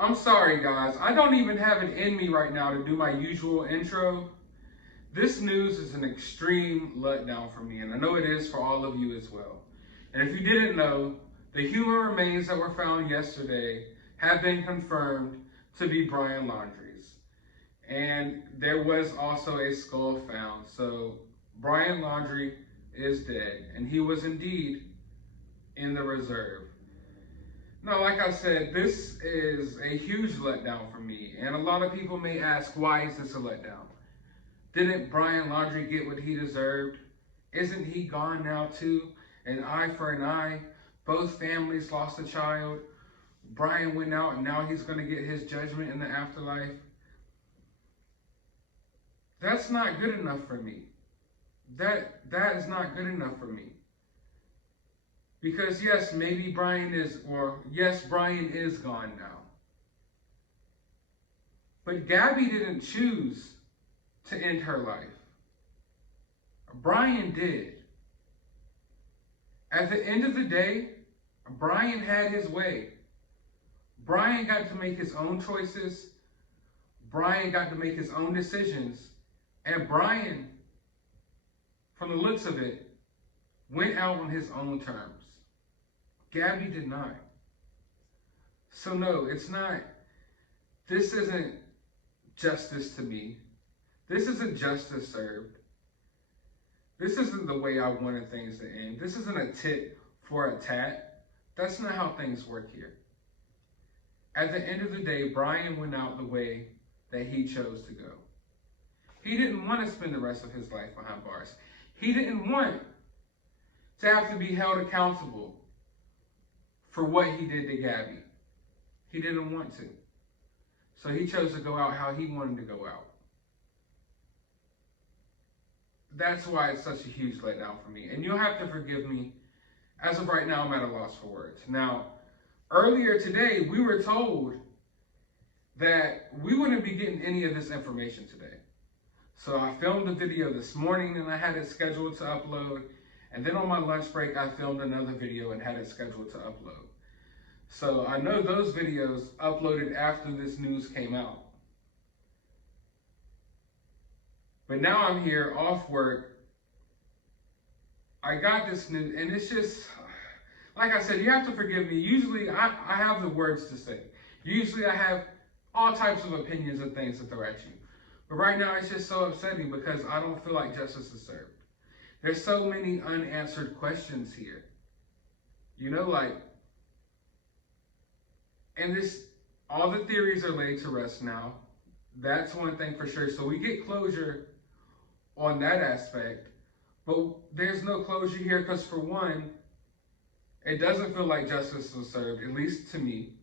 I'm sorry, guys. I don't even have it in me right now to do my usual intro. This news is an extreme letdown for me, and I know it is for all of you as well. And if you didn't know, the human remains that were found yesterday have been confirmed to be Brian Laundrie's. And there was also a skull found. So Brian Laundrie is dead, and he was indeed in the reserve. Now, like I said, this is a huge letdown for me. And a lot of people may ask, why is this a letdown? Didn't Brian Laundrie get what he deserved? Isn't he gone now too? An eye for an eye. Both families lost a child. Brian went out and now he's going to get his judgment in the afterlife. That's not good enough for me. That is not good enough for me. Because yes, maybe Brian is gone now. But Gabby didn't choose to end her life. Brian did. At the end of the day, Brian had his way. Brian got to make his own choices. Brian got to make his own decisions. And Brian, from the looks of it, went out on his own terms. Gabby did not. So no, this isn't justice to me. This isn't justice served. This isn't the way I wanted things to end. This isn't a tit for a tat. That's not how things work here. At the end of the day, Brian went out the way that he chose to go. He didn't want to spend the rest of his life behind bars. He didn't want to have to be held accountable for what he did to Gabby. He didn't want to. So he chose to go out how he wanted to go out. That's why it's such a huge letdown for me. And you'll have to forgive me. As of right now, I'm at a loss for words. Now, earlier today, we were told that we wouldn't be getting any of this information today. So I filmed a video this morning and I had it scheduled to upload. And then on my lunch break, I filmed another video and had it scheduled to upload. So I know those videos uploaded after this news came out. But now I'm here off work. I got this news and it's just, like I said, you have to forgive me. Usually I have the words to say. Usually I have all types of opinions and things to throw at you. But right now it's just so upsetting because I don't feel like justice is served. There's so many unanswered questions here. You know, and all the theories are laid to rest now. That's one thing for sure. So we get closure on that aspect. But there's no closure here because for one, it doesn't feel like justice was served, at least to me.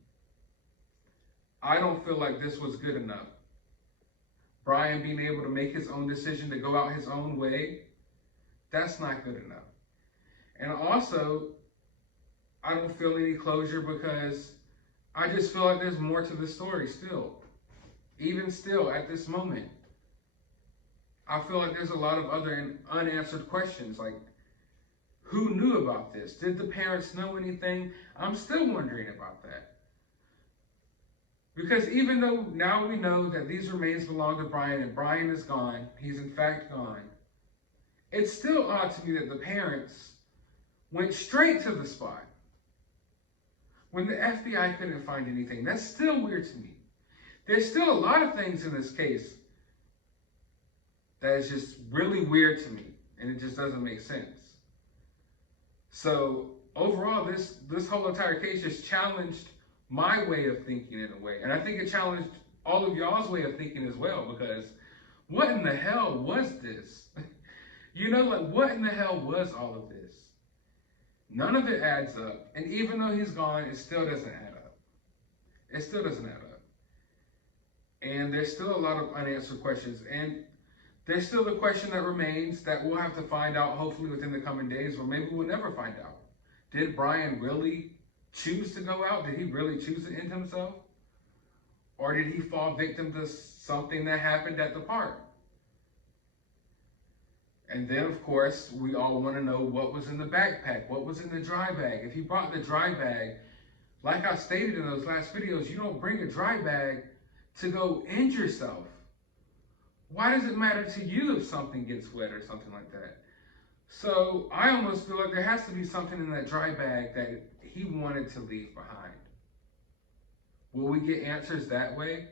I don't feel like this was good enough. Brian being able to make his own decision to go out his own way, that's not good enough. And also, I don't feel any closure because I just feel like there's more to the story still. Even still, at this moment, I feel like there's a lot of other unanswered questions. Like, who knew about this? Did the parents know anything? I'm still wondering about that. Because even though now we know that these remains belong to Brian and Brian is gone, he's in fact gone, it's still odd to me that the parents went straight to the spot when the FBI couldn't find anything. That's still weird to me. There's still a lot of things in this case that is just really weird to me, and it just doesn't make sense. So overall, this whole entire case just challenged my way of thinking in a way. And I think it challenged all of y'all's way of thinking as well, because what in the hell was this? You know, like, what in the hell was all of this? None of it adds up. And even though he's gone, it still doesn't add up. It still doesn't add up. And there's still a lot of unanswered questions. And there's still the question that remains that we'll have to find out hopefully within the coming days, or maybe we'll never find out. Did Brian really choose to go out? Did he really choose to end himself? Or did he fall victim to something that happened at the park? And then, of course, we all want to know what was in the backpack, what was in the dry bag. If he brought the dry bag, Like I stated in those last videos, you don't bring a dry bag to go injure yourself. Why does it matter to you if something gets wet or something like that? So I almost feel like there has to be something in that dry bag that he wanted to leave behind. Will we get answers that way?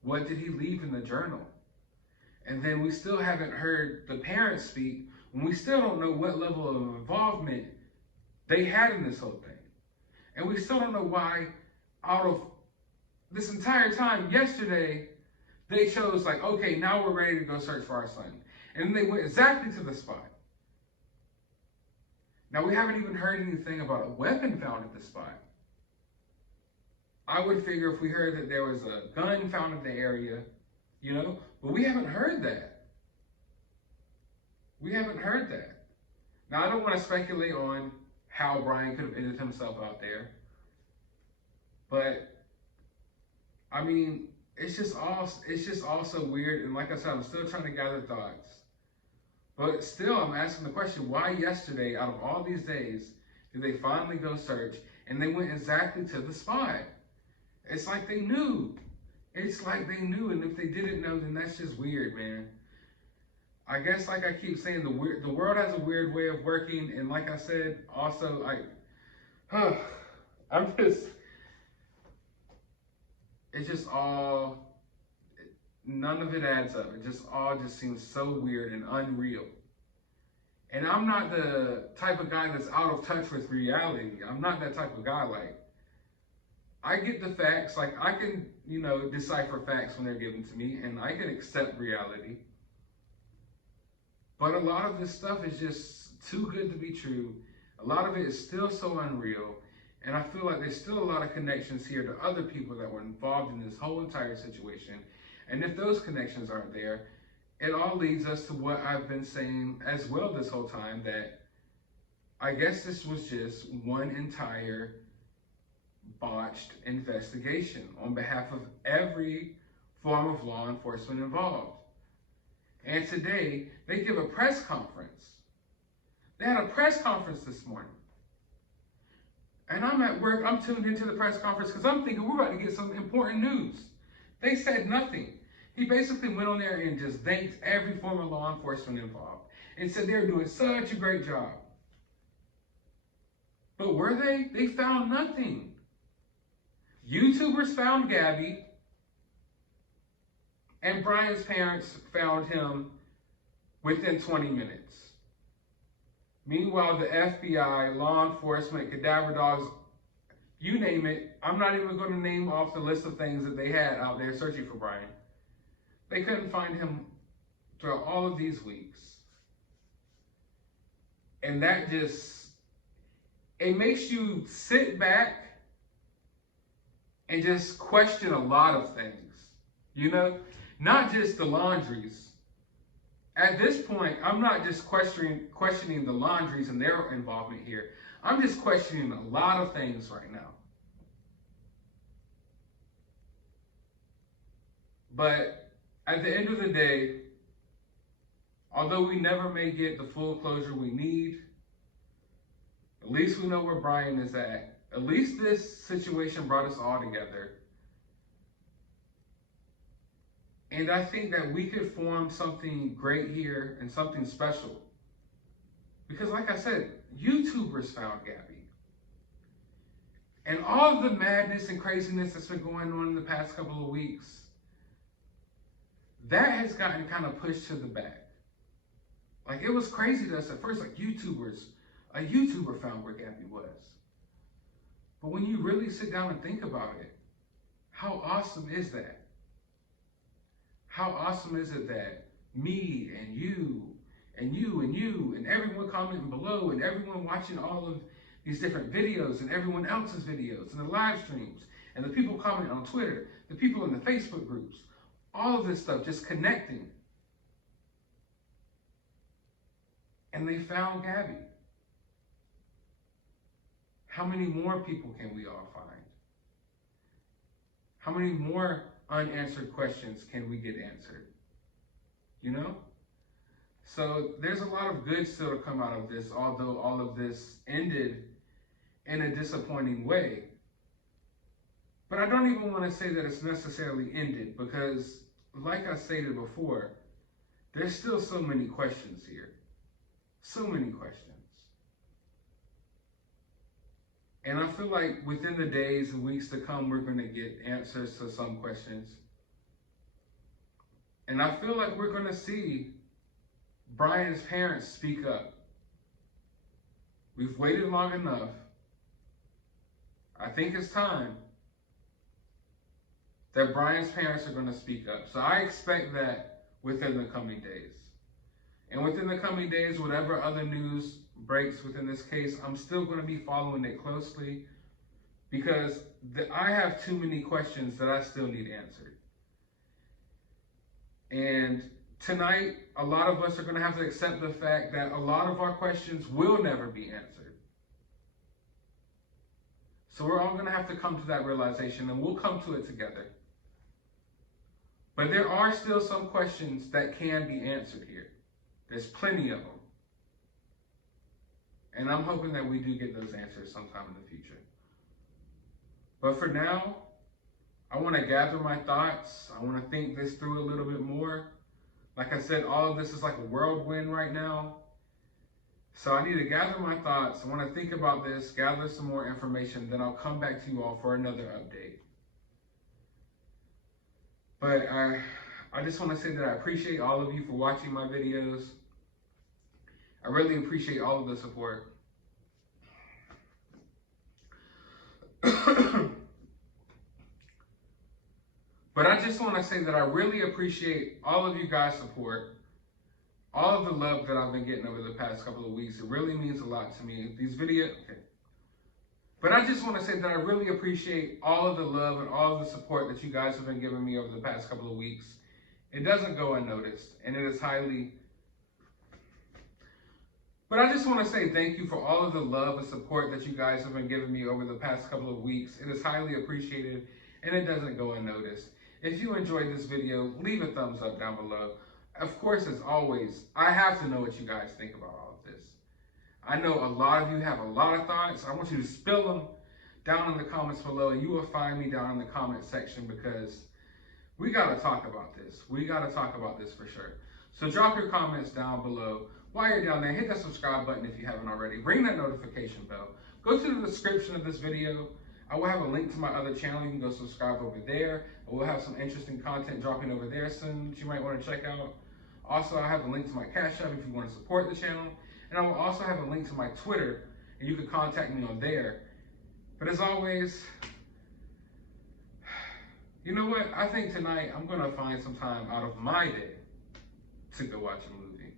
What did he leave in the journal? And then we still haven't heard the parents speak, and we still don't know what level of involvement they had in this whole thing. And we still don't know why, out of this entire time yesterday, they chose like, okay, now we're ready to go search for our son. And they went exactly to the spot. Now, we haven't even heard anything about a weapon found at the spot. I would figure if we heard that there was a gun found in the area, you know, but we haven't heard that. We haven't heard that. Now, I don't want to speculate on how Brian could have ended himself out there, but I mean, it's just all so weird. And like I said, I'm still trying to gather thoughts. But still, I'm asking the question, why yesterday, out of all these days, did they finally go search? And they went exactly to the spot. It's like they knew. It's like they knew. And if they didn't know, then that's just weird, man. I guess, like I keep saying, the world has a weird way of working. And like I said, also, it's just all, none of it adds up. It just all just seems so weird and unreal. And I'm not the type of guy that's out of touch with reality. I'm not that type of guy. Like, I get the facts. Like, I can, you know, decipher facts when they're given to me, and I can accept reality. But a lot of this stuff is just too good to be true. A lot of it is still so unreal. And I feel like there's still a lot of connections here to other people that were involved in this whole entire situation. And if those connections aren't there, it all leads us to what I've been saying as well this whole time, that I guess this was just one entire botched investigation on behalf of every form of law enforcement involved. And today, they give a press conference. They had a press conference this morning. And I'm at work, I'm tuned into the press conference because I'm thinking we're about to get some important news. They said nothing. He basically went on there and just thanked every form of law enforcement involved and said they're doing such a great job. But were they? They found nothing. YouTubers found Gabby, and Brian's parents found him within 20 minutes. Meanwhile, the FBI, law enforcement, cadaver dogs, you name it, I'm not even going to name off the list of things that they had out there searching for Brian. They couldn't find him throughout all of these weeks. And that just, it makes you sit back and just question a lot of things, you know? Not just the Laundries. At this point, I'm not just questioning the Laundries and their involvement here. I'm just questioning a lot of things right now. But at the end of the day, although we never may get the full closure we need, at least we know where Brian is at. At least this situation brought us all together. And I think that we could form something great here and something special. Because like I said, YouTubers found Gabby. And all of the madness and craziness that's been going on in the past couple of weeks, that has gotten kind of pushed to the back. Like, it was crazy to us at first, like a YouTuber found where Gabby was. But when you really sit down and think about it, how awesome is that? How awesome is it that me and you and you and you and everyone commenting below and everyone watching all of these different videos and everyone else's videos and the live streams and the people commenting on Twitter, the people in the Facebook groups, all of this stuff just connecting. And they found Gabby. How many more people can we all find? How many more unanswered questions can we get answered? You know? So there's a lot of good still to come out of this, although all of this ended in a disappointing way. But I don't even want to say that it's necessarily ended because, like I stated before, there's still so many questions here. So many questions. And I feel like within the days and weeks to come, we're going to get answers to some questions. And I feel like we're going to see Brian's parents speak up. We've waited long enough. I think it's time that Brian's parents are going to speak up. So I expect that within the coming days. And within the coming days, whatever other news breaks within this case, I'm still going to be following it closely because I have too many questions that I still need answered. And tonight, a lot of us are going to have to accept the fact that a lot of our questions will never be answered. So we're all going to have to come to that realization, and we'll come to it together. But there are still some questions that can be answered here. There's plenty of them. And I'm hoping that we do get those answers sometime in the future. But for now, I want to gather my thoughts. I want to think this through a little bit more. Like I said, all of this is like a whirlwind right now. So I need to gather my thoughts. I want to think about this, gather some more information, then I'll come back to you all for another update. But I just want to say that I appreciate all of you for watching my videos. I really appreciate all of the support. But I just want to say that I really appreciate all of you guys' support, all of the love that I've been getting over the past couple of weeks. It really means a lot to me. These videos, okay. But I just want to say that I really appreciate all of the love and all of the support that you guys have been giving me over the past couple of weeks. It doesn't go unnoticed, and it is highly... But I just want to say thank you for all of the love and support that you guys have been giving me over the past couple of weeks. It is highly appreciated, and it doesn't go unnoticed. If you enjoyed this video, leave a thumbs up down below. Of course, as always, I have to know what you guys think about all of this. I know a lot of you have a lot of thoughts. I want you to spill them down in the comments below, and you will find me down in the comment section because we got to talk about this. We got to talk about this for sure. So drop your comments down below. While you're down there, hit that subscribe button if you haven't already. Ring that notification bell. Go to the description of this video. I will have a link to my other channel. You can go subscribe over there. We'll have some interesting content dropping over there soon that you might want to check out. Also, I have a link to my CashApp if you want to support the channel. And I will also have a link to my Twitter, and you can contact me on there. But as always, you know what? I think tonight I'm going to find some time out of my day to go watch a movie.